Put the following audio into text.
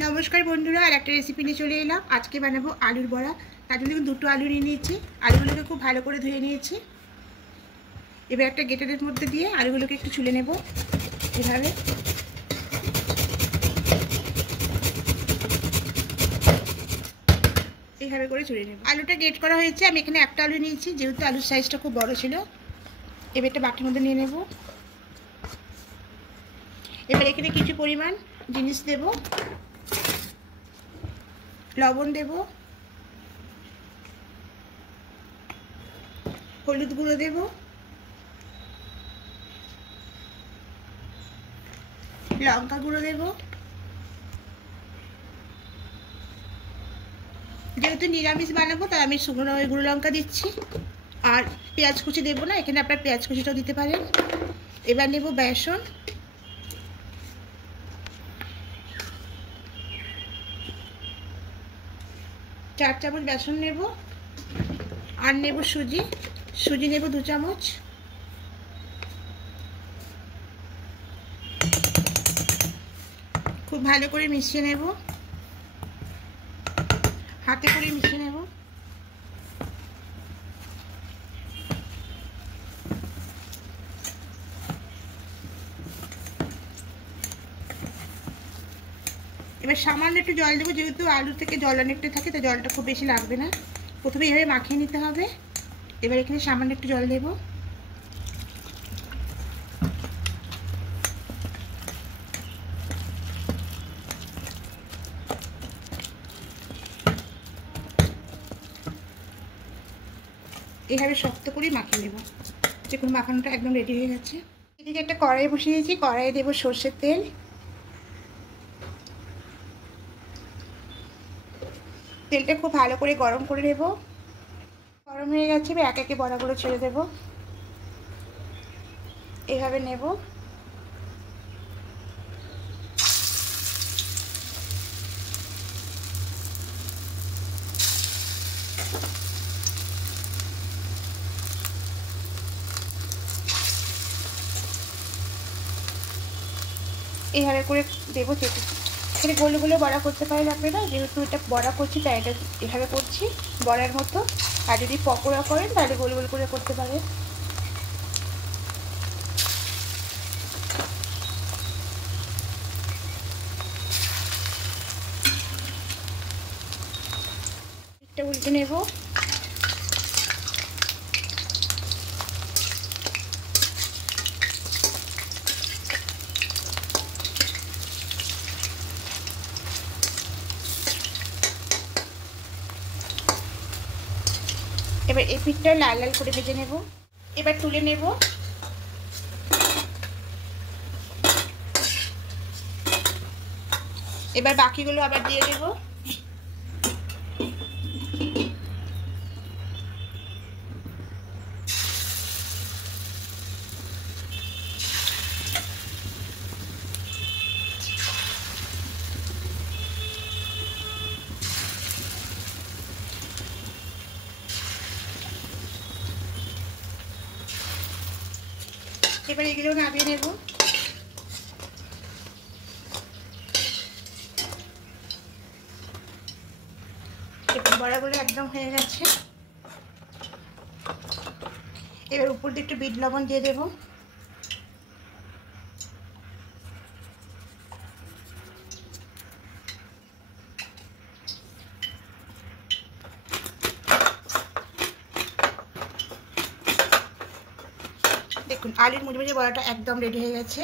नमस्कार बंधुरा और एक रेसिपि निये चले एलाम। आज के बानाबो आलुर बड़ा। तार जोन्नो दुटो आलू निये निয়েছি। आलूगुलोके खूब भालो करे धुए निয়েছি। এবার একটা গ্রেটারের মধ্যে দিয়ে আলুগুলোকে একটু ছুলে নেব এভাবে। এইভাবে করে ছুলে নেব। আলুটা গ্রেট করা হয়েছে। আমি এখানে একটা আলু নিয়েছি, যেহেতু আলুর সাইজটা খুব বড় ছিল। এবার একটা বাটির মধ্যে নিয়ে নেব। এবার এখানে কিছু পরিমাণ জিনিস দেব। লবণ দেব, হলুদ গুঁড়ো দেব, লঙ্কা গুঁড়ো দেব। যেহেতু নিরামিষ বানাবো তাই আমি শুকনো গুঁড়ো লঙ্কা দিচ্ছি, আর পেঁয়াজ কুচি দেবো না, এখানে আপনারা পেঁয়াজ কুচিটাও দিতে পারেন। এবার নেব বেসন, चार चामच बेसन नेब और नेब सुजी। सुजी नेब 2 चामच। खूब भालो करे मिशिए नेब, हाथे करे मिशिए नेब। এবার সামান্য একটু জল দেব, যেহেতু আলু থেকে জল অনেকটা থাকে তাই জলটা খুব বেশি লাগবে না। প্রথমে এইভাবে মাখিয়ে নিতে হবে। এবার এখানে সামান্য একটু জল দেব। এইভাবে শক্ত করে মাখিয়ে নেব। দেখুন মাখানোটা একদম রেডি হয়ে গেছে। এদিকে একটা কড়াই বসিয়েছি, কড়াইয়ে দেব সরষের তেল। তেলটা খুব ভালো করে গরম করে নেব। গরম হয়ে গেছে, এবার এক একে বড়াগুলো ছেড়ে দেব। এইভাবে নেব। এইভাবে করে দেবো চেপে। এখানে গোল গোলে বড়া করতে পারেন আপনারা, যেহেতু এটা বড়া করছি তাই এটা এভাবে করছি বড়ার মতো। আর যদি পকোড়া করেন তাহলে গোল গোল করে করতে পারেন। এটা উল্টে নেব। এবার এই পিঠটা লাল লাল করে ভেজে নেব। এবার তুলে নেব। এবার বাকিগুলো আবার দিয়ে দেব। এবার এগুলো নামিয়ে নেব। বড়াগুলো একদম হয়ে গেছে। এবার উপর দিয়ে একটু বিট লবণ দিয়ে দেব। দেখুন আলুর মুচমুচে বড়াটা একদম রেডি হয়ে গেছে।